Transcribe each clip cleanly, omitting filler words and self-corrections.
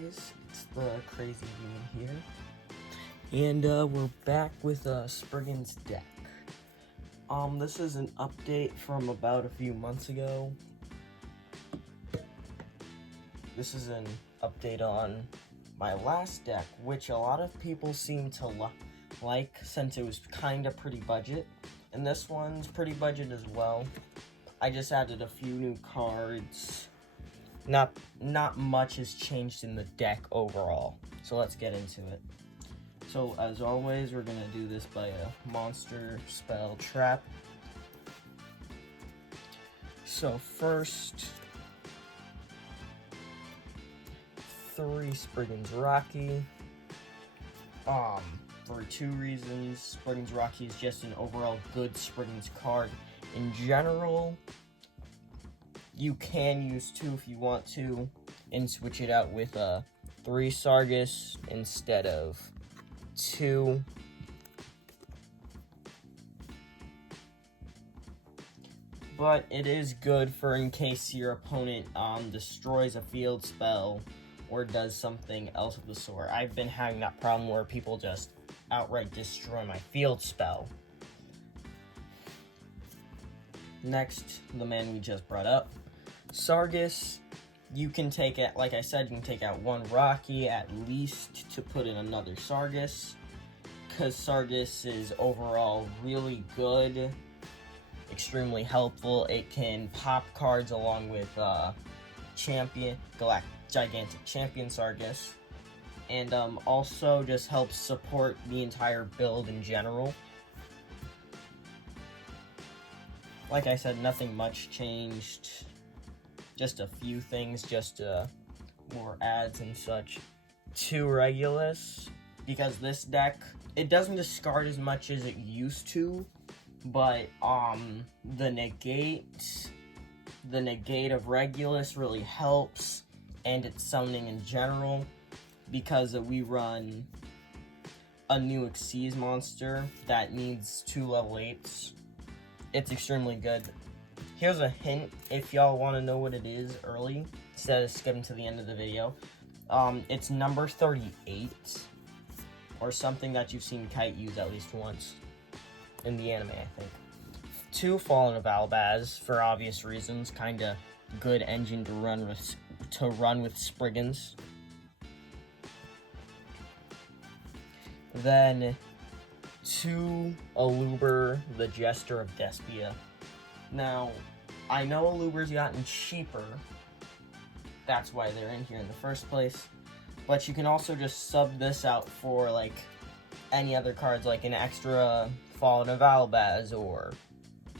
guys, it's the Crazy Demon here, and we're back with Springans deck. This is an update from about a few months ago. This is an update on my last deck, which a lot of people seem to like since it was kinda pretty budget, and this one's pretty budget as well. I just added a few new cards. Not much has changed in the deck overall, so let's get into it. So as always, we're gonna do this by a monster spell trap. So first, 3 Springans Rocky. For 2 reasons. Springans Rocky is just an overall good Springans card. In general, you can use 2 if you want to, and switch it out with 3 Sargus instead of 2. But it is good for in case your opponent destroys a field spell or does something else of the sort. I've been having that problem where people just outright destroy my field spell. Next, the man we just brought up, Sargus. You can take it, like I said, you can take out 1 Rocky at least to put in another Sargus, because Sargus is overall really good, extremely helpful. It can pop cards along with Gigantic Champion Sargus, and also just helps support the entire build in general. Like I said, nothing much changed. Just a few things, just more adds and such to Regulus. Because this deck, it doesn't discard as much as it used to, but the negate of Regulus really helps, and its summoning in general, because we run a new Xyz monster that needs 2 level 8s. It's extremely good. Here's a hint if y'all want to know what it is early, instead of skipping to the end of the video. It's number 38, or something that you've seen Kite use at least once in the anime, I think. 2 Fallen of Albaz, for obvious reasons, kinda good engine to run with Springans. Then 2 Aluber, the Jester of Despia. Now, I know Aluber's gotten cheaper, that's why they're in here in the first place, but you can also just sub this out for, like, any other cards, like an extra Fallen of Albaz, or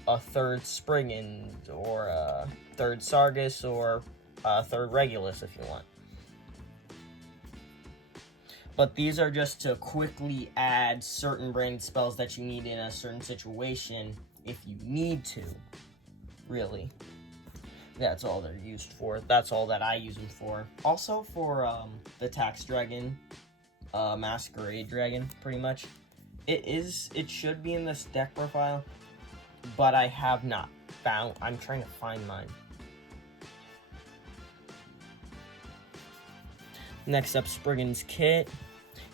a 3rd Springans, or a 3rd Sargus, or a 3rd Regulus if you want. But these are just to quickly add certain branded spells that you need in a certain situation, if you need to, really. That's all they're used for. That's all that I use them for. Also for the Tax Dragon, Masquerade Dragon, pretty much. It should be in this deck profile, but I have not found. I'm trying to find mine. Next up, Spriggan's Kit.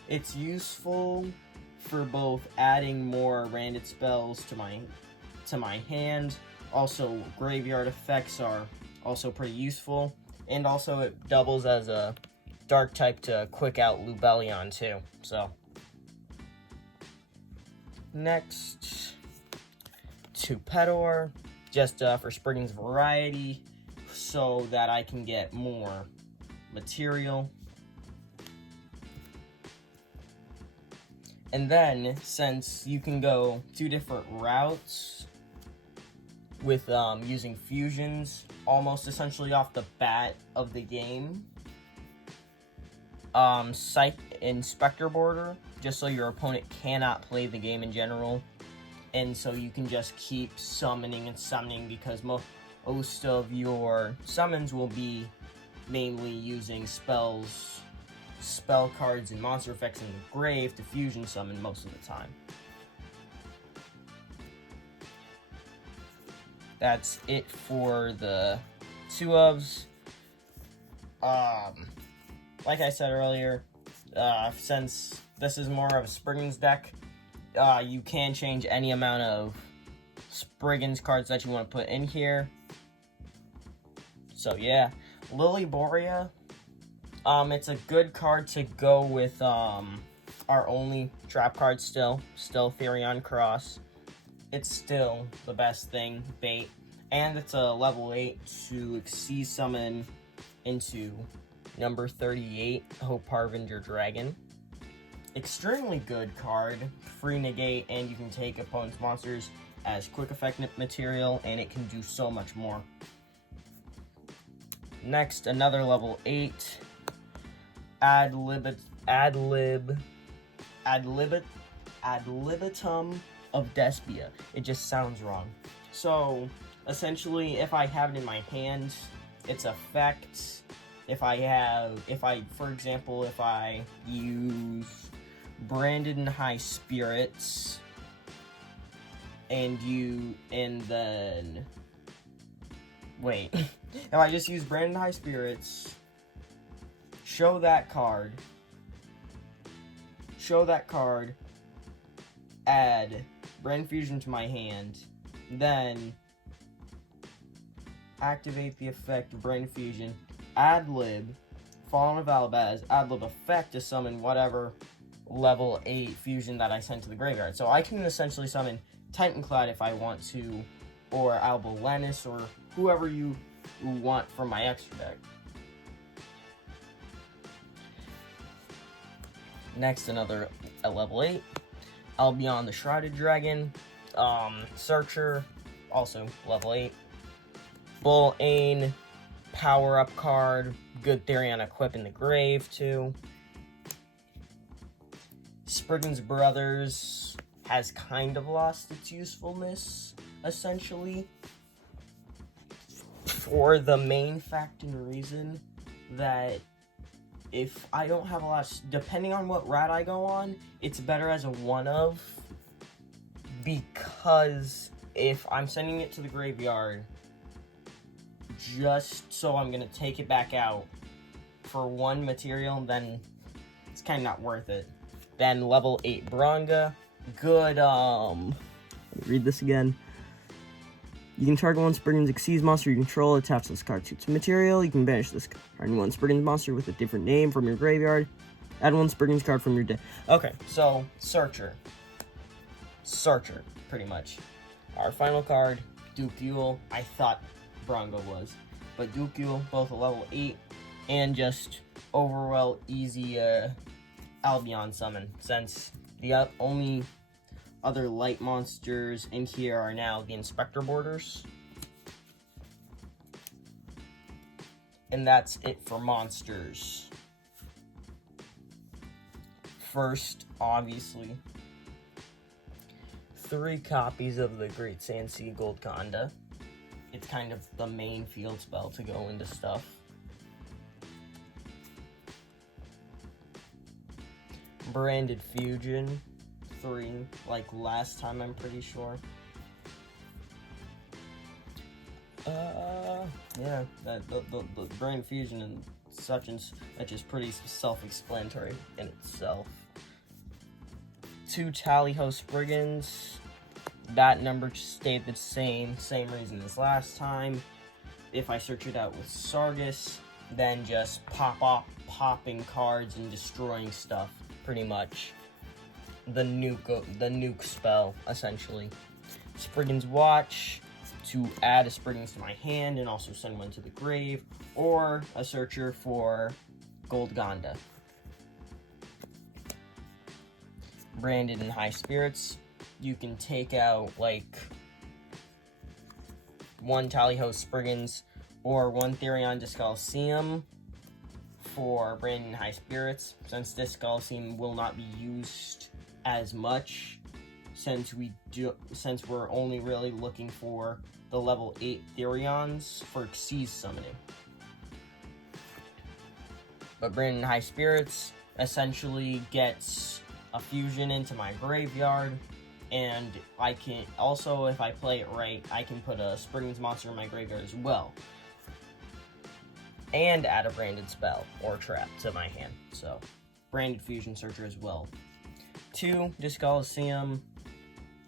It's useful for both adding more branded spells to my hand. Also, graveyard effects are also pretty useful, and also it doubles as a dark type to quick out Lubellion too. So next, 2 Pedor, just for Springans variety, so that I can get more material. And then, since you can go 2 different routes with using fusions almost essentially off the bat of the game, Inspector Border, just so your opponent cannot play the game in general, and so you can just keep summoning and summoning, because most of your summons will be mainly using spell cards and monster effects in the grave to fusion summon most of the time. That's it for the 2 ofs. like I said earlier, since this is more of a Springans deck, you can change any amount of Springans cards that you want to put in here. So yeah, Lily Borea, it's a good card to go with our only trap card still Therion Cross. It's still the best thing, bait, and it's a level 8 to Xyz summon into number 38, Hope Harbinger Dragon. Extremely good card, free negate, and you can take opponent's monsters as quick effect material, and it can do so much more. Next, another level 8, Ad libitum of Despia. It just sounds wrong. So, essentially, if I have it in my hand, its effect, for example, if I use Branded in High Spirits, if I just use Branded High Spirits, show that card, add Brand Fusion to my hand, then activate the effect of Brand Fusion, ad-lib Fallen of Albaz, ad-lib effect to summon whatever level 8 fusion that I sent to the graveyard. So I can essentially summon Titanclad if I want to, or Albolenus, or whoever you want from my extra deck. Next, another at level 8, Albion the Shrouded Dragon, Searcher, also level 8, Bull-Ain, power-up card, good Therion equip in the grave too. Spriggan's Brothers has kind of lost its usefulness, essentially, for the main fact and reason that if I don't have a lot of, depending on what route I go on, it's better as a one-of, because if I'm sending it to the graveyard, just so I'm gonna take it back out for one material, then it's kind of not worth it. Then level 8 Bronga, good, let me read this again. You can target one Springans Xyz monster you control, attach this card to its material. You can banish this card. One Springans monster with a different name from your graveyard. Add one Springans card from your deck. Okay, so Searcher, pretty much. Our final card, Duke Yule. I thought Brongo was, but Duke Yule, both a level 8 and just overall easy Albion summon, since the only other light monsters in here are now the Inspector Borders. And that's it for monsters. First, obviously, 3 copies of the Great Sand Sea Goldconda. It's kind of the main field spell to go into stuff. Branded Fusion, 3, like last time, I'm pretty sure. Yeah, the Branded Fusion and such is pretty self-explanatory in itself. 2 Tally-Ho Spriggans. That number stayed the same reason as last time. If I search it out with Sargus, then just popping cards and destroying stuff, pretty much. The nuke spell, essentially. Spriggan's Watch, to add a Spriggans to my hand and also send one to the grave, or a Searcher for Goldconda. Branded in High Spirits, you can take out, like, 1 Tally-Ho Spriggans or 1 Therion Discalcium for Branded in High Spirits, since Discalcium will not be used as much, since we're only really looking for the level 8 Therions for Xyz summoning. But Branded in High Spirits essentially gets a fusion into my graveyard, and I can also, if I play it right, I can put a Spriggan's monster in my graveyard as well. and add a branded spell or trap to my hand. So, branded Fusion Searcher as well. 2, Discoliseum.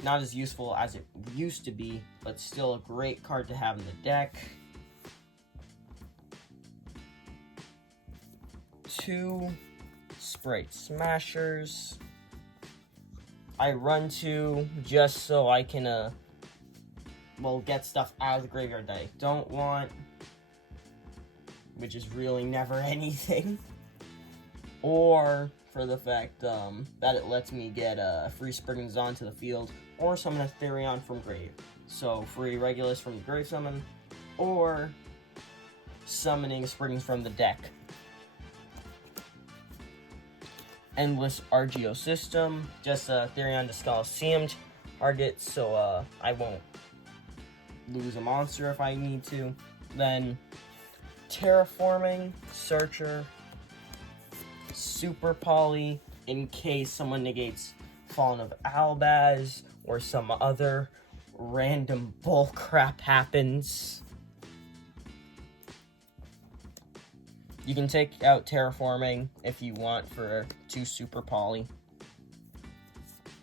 Not as useful as it used to be, but still a great card to have in the deck. 2, Sprite Smashers. I run 2 just so I can, get stuff out of the graveyard that I don't want, which is really never anything. Or for the fact that it lets me get free Springans onto the field, or summon a Therion from grave. So free Regulus from the grave summon, or summoning Springans from the deck. Endless Argeo System, just a Therion Discoliseum target, so I won't lose a monster if I need to. Then Terraforming Searcher, Super Poly, in case someone negates Fallen of Albaz or some other random bullcrap happens. You can take out Terraforming if you want for 2 Super Poly.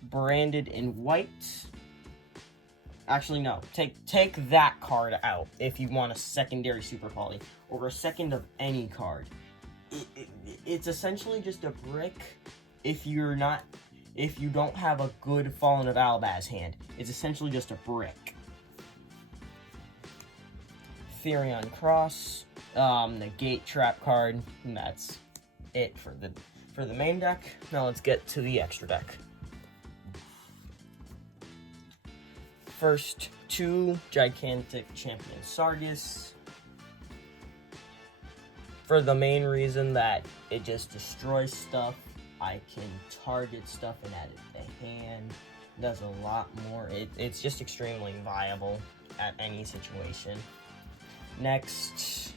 Branded in white. Actually, no. Take that card out if you want a secondary Super Poly, or a second of any card. It's essentially just a brick if you don't have a good Fallen of Albaz hand. It's essentially just a brick. Therion Cross, the Gate Trap card, and that's it for the main deck. Now let's get to the extra deck. First, 2 Gigantic Champion Sargus. For the main reason that it just destroys stuff. I can target stuff and add it to hand. Does a lot more. It's just extremely viable at any situation. Next,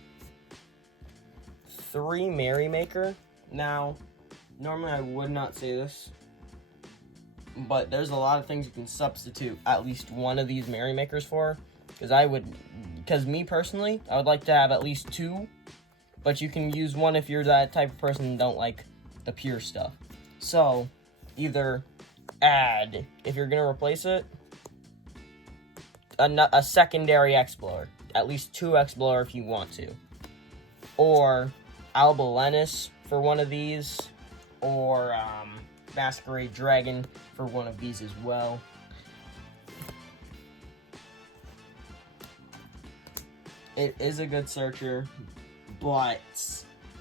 3 Merrymaker. Now, normally I would not say this, but there's a lot of things you can substitute at least one of these Merrymakers for. Because me personally, I would like to have at least 2, but you can use one if you're that type of person and don't like the pure stuff. So, either add, if you're going to replace it, a secondary Explorer. At least 2 Explorer if you want to. Or Albalenis for one of these. Or Masquerade Dragon for one of these as well. It is a good searcher, but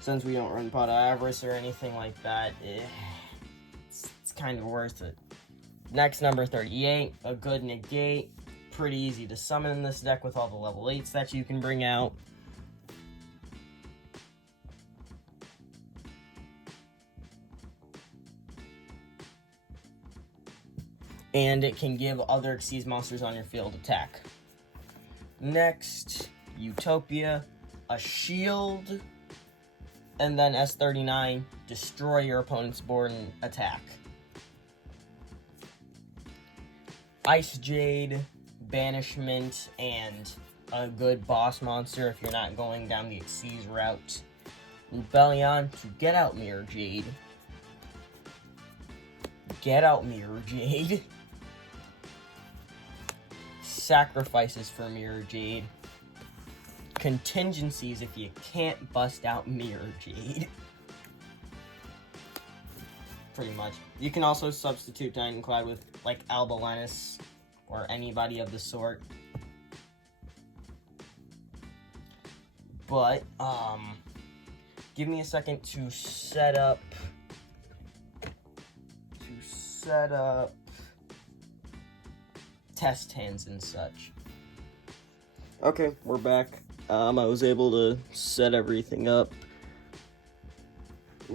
since we don't run Pot of Avarice or anything like that, it's kind of worth it. Next, number 38, a good negate. Pretty easy to summon in this deck with all the level 8s that you can bring out. And it can give other Xyz monsters on your field attack. Next, Utopia, a shield, and then S39, destroy your opponent's board and attack. Ice Jade, banishment, and a good boss monster if you're not going down the Xyz route. Rebellion to get out Mirror Jade. Get out Mirror Jade. Sacrifices for Mirror Jade. Contingencies if you can't bust out Mirror Jade. Pretty much. You can also substitute Dynanclad with, like, Albalenis or anybody of the sort. But, give me a second to set up test hands and such. Okay, we're back. I was able to set everything up.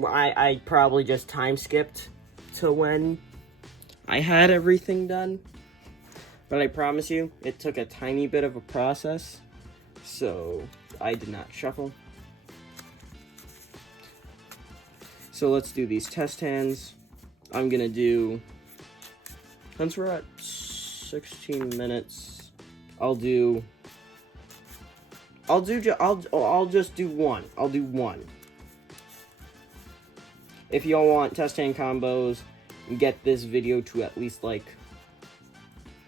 I probably just time skipped to when I had everything done. But I promise you, it took a tiny bit of a process. So, I did not shuffle. So let's do these test hands. I'm gonna do, since we're at 16 minutes, I'll I'll just do one. I'll do one. If y'all want test hand combos, get this video to at least like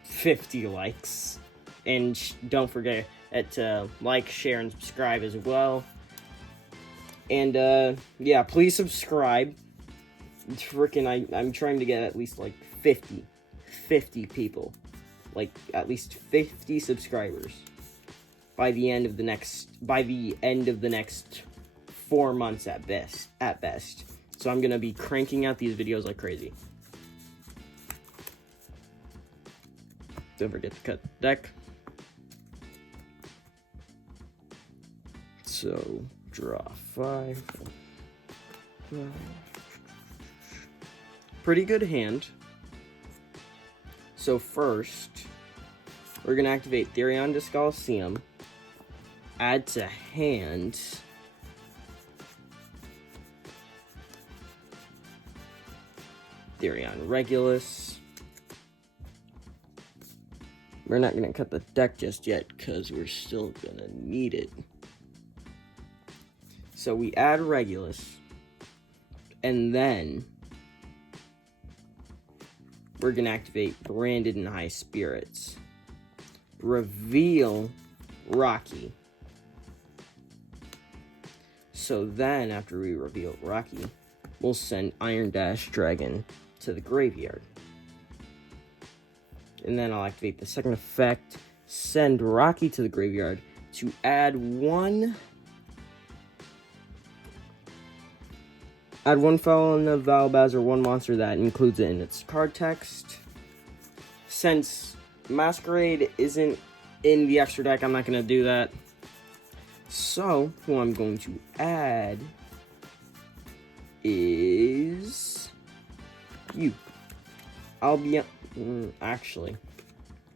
50 likes, and don't forget to like, share, and subscribe as well. And yeah, please subscribe. I'm trying to get at least like 50 people, like at least 50 subscribers by the end of the next 4 months at best. So I'm gonna be cranking out these videos like crazy. Don't forget to cut the deck. So draw 5. Pretty good hand. So first, we're gonna activate Therion Discoliseum, add to hand Therion Regulus. We're not gonna cut the deck just yet because we're still gonna need it. So we add Regulus, and then we're gonna activate Branded in High Spirits. Reveal Rocky. So then, after we reveal Rocky, we'll send Iron Dash Dragon to the graveyard. And then I'll activate the second effect, send Rocky to the graveyard to add one Felon of Valbaz or one monster that includes it in its card text. Since Masquerade isn't in the extra deck, I'm not going to do that. So, who I'm going to add is you. I'll be actually,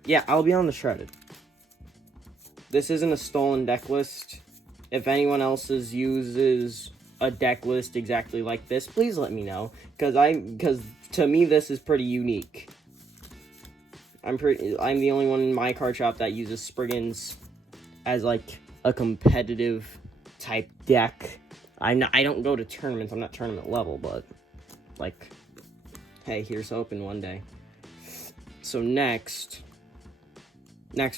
yeah, I'll be on the Shredded. This isn't a stolen deck list. If anyone else's uses a deck list exactly like this, please let me know, because to me this is pretty unique. I'm the only one in my card shop that uses Springans as like a competitive type deck. I don't go to tournaments. I'm not tournament level, but like, hey, here's hoping one day. So next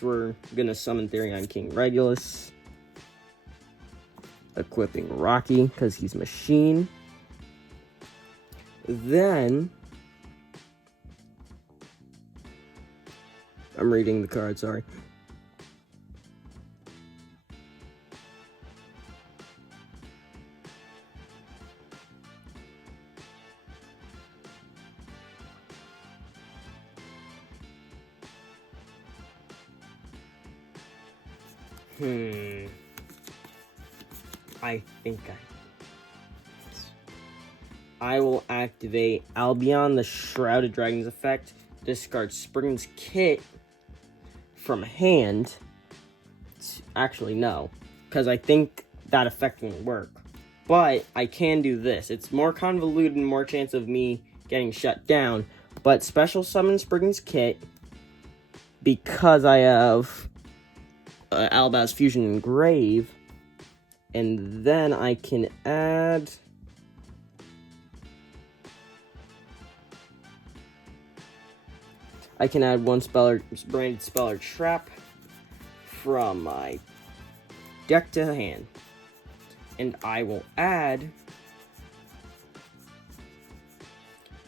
we're gonna summon Therion King Regulus, equipping Rocky because he's machine. Then I'm reading the card, sorry. I think I will activate Albion the Shrouded Dragon's effect, discard Springans Kit from hand. Actually, no, because I think that effect won't work. But I can do this. It's more convoluted and more chance of me getting shut down. But special summon Springans Kit because I have Albaz Fusion Engrave. And then I can add one branded Speller Trap from my deck to hand. And I will add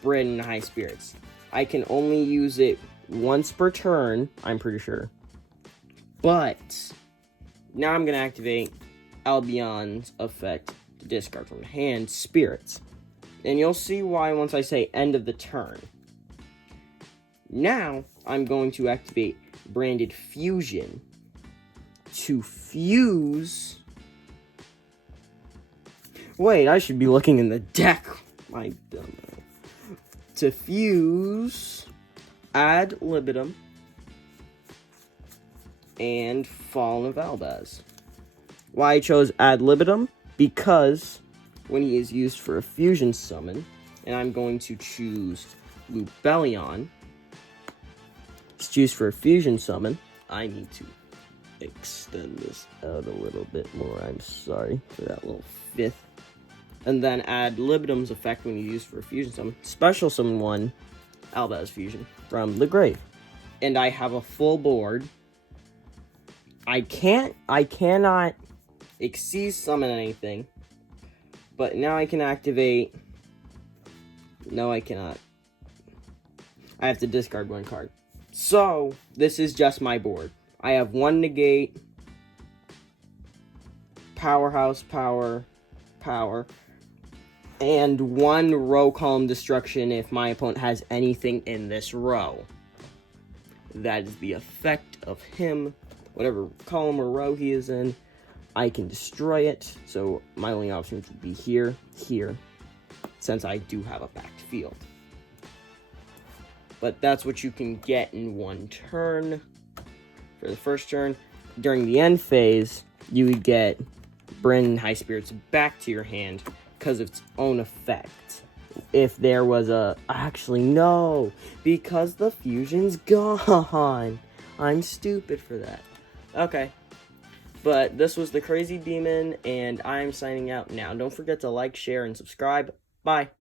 Branded in High Spirits. I can only use it once per turn, I'm pretty sure. But now I'm going to activate Albion's effect to discard from hand Spirits. And you'll see why once I say end of the turn. Now, I'm going to activate Branded Fusion to fuse... Wait, I should be looking in the deck. My dumb... To fuse Ad Libitum and Fallen of Albaz. Why I chose Ad Libitum? Because when he is used for a fusion summon, and I'm going to choose Lubellion, it's used for a fusion summon, I need to extend this out a little bit more. I'm sorry for that little fifth. And then add Libidum's effect when you use for a fusion summon. Special summon one, Albaz Fusion, from the grave. And I have a full board. I cannot Xyz summon anything. But now I can activate. No, I cannot. I have to discard one card. So, this is just my board. I have one negate, powerhouse, power, and one row column destruction if my opponent has anything in this row. That is the effect of him. Whatever column or row he is in, I can destroy it. So my only options would be here, since I do have a backed field. But that's what you can get in one turn. For the first turn, during the end phase, you would get Bryn High Spirits back to your hand because of its own effect. If there was a... Actually, no! Because the fusion's gone! I'm stupid for that. Okay. But this was the Crazy Demon, and I'm signing out now. Don't forget to like, share, and subscribe. Bye!